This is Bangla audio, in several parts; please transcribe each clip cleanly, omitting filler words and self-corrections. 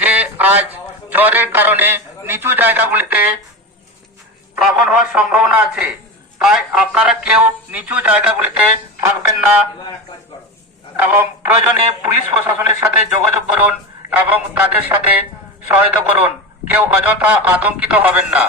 যে আজ ঝড়ের কারণে নিচু জায়গাগুলিতে প্লাবন হওয়ার সম্ভাবনা আছে। তাই আপনারা কেউ নিচু জায়গাগুলিতে থাকবেন না এবং প্রয়োজনে পুলিশ প্রশাসনের সাথে যোগাযোগ করুন এবং তাদের সাথে সহায়তা করুন। কেউ অযথা আতঙ্কিত হবেন না।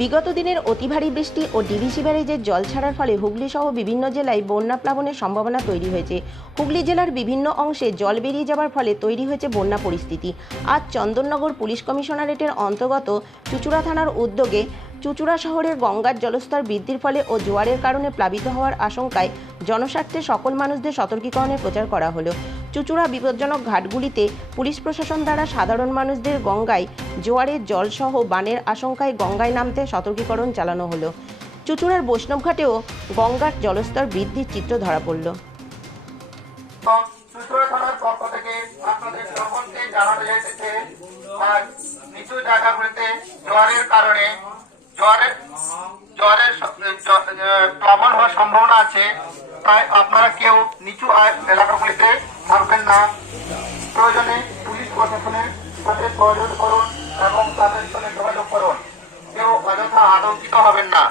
বিগত দিনের অতি ভারী বৃষ্টি ও ডিভিসি ব্যারেজের জল ছাড়ার ফলে হুগলি সহ বিভিন্ন জেলায় বন্যা প্লাবনের সম্ভাবনা তৈরি হয়েছে। হুগলি জেলার বিভিন্ন অংশে জল বেরিয়ে যাওয়ার ফলে তৈরি হয়েছে বন্যা পরিস্থিতি। আজ চন্দননগর পুলিশ কমিশনারেটের অন্তর্গত চুঁচুড়া থানার উদ্যোগে চুঁচুড়া শহরের গঙ্গার জলস্তর বৃদ্ধির ফলে ও জোয়ারের কারণে প্লাবিত হওয়ার আশঙ্কায় জনস্বার্থে সকল মানুষদের সতর্কীকরণের প্রচার করা হলো। চুঁচুড়া বিপজ্জনক ঘাটগুলিতে পুলিশ প্রশাসন দ্বারা সাধারণ মানুষদের গঙ্গায় জোয়ারের জলসহ বানের আশঙ্কায় গঙ্গায় নামতে সতর্কীকরণ চালানো হলো। চুঁচুড়ার বৈষ্ণবঘাটেও গঙ্গার জলস্তর বৃদ্ধির চিত্র ধরা পড়ল। চুঁচুড়া থানার পক্ষ থেকে আপনাদের সকলকে জানানো যাচ্ছে আজ নিচু জায়গাগুলিতে জোয়ারের কারণে জোয়ারের প্লাবন হওয়ার সম্ভাবনা আছে। তাই আপনারা কেউ নিচু এলাকাগুলিতে থাকবেন না। প্রয়োজনে পুলিশ প্রশাসনের সাথে সহযোগিতা করুন এবং তাদের সাথে যোগাযোগ করুন। কেউ অযথা আতঙ্কিত হবেন না।